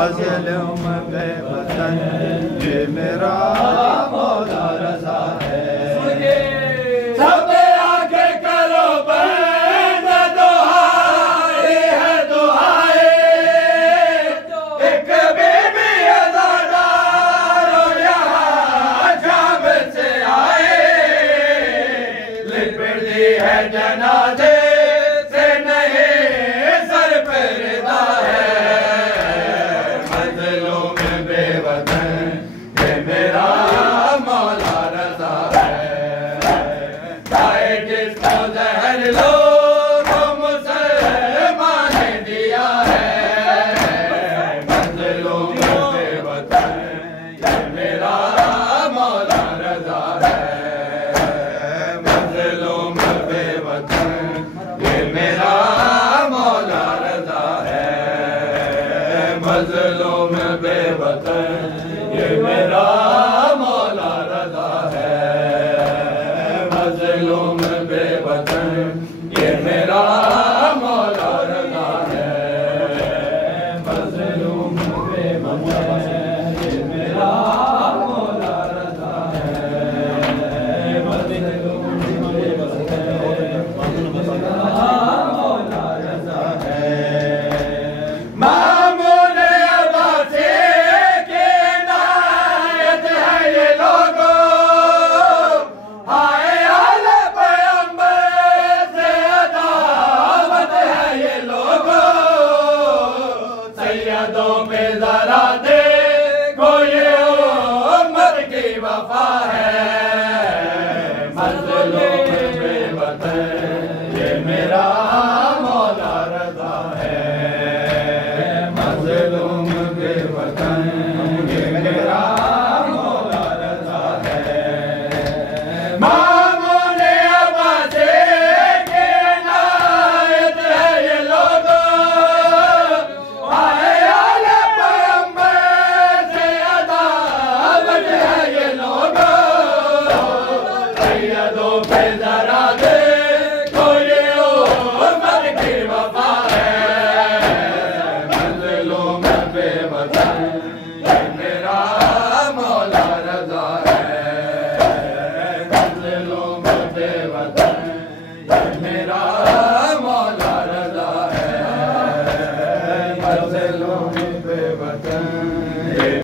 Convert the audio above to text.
मज़लूम बेवतन ये मेरा मौला रज़ा है। सब आगे करो बंद दुआए है दुआए, एक बीबी अज़ादारो यहाँ जाम से आए, लिपटी है जनाजे से नहीं सर पे रिदा है। मज़लूम बेवतन ये मेरा मौला रज़ा है। चाहे जिसको ज़हर लो वो मुसलमान ने दिया है। मज़लूम बेवतन ये मेरा मौला रज़ा है। मज़लूम बेवतन ये मेरा मौला रज़ा है। मज़लूम बेवतन ये मेरा मौला रज़ा है। मज़लूम बेवतन ये मेरा मौला रज़ा है। मज़लूम बेवतन ये मेरा मौला रज़ा है। मज़लूम बेवतन मौला रज़ा है। मामून अब्बासी की इनायत है ये लोगों, आए आले पैगंबर से अदावत है ये लोगों। सैयदों पे ज़रा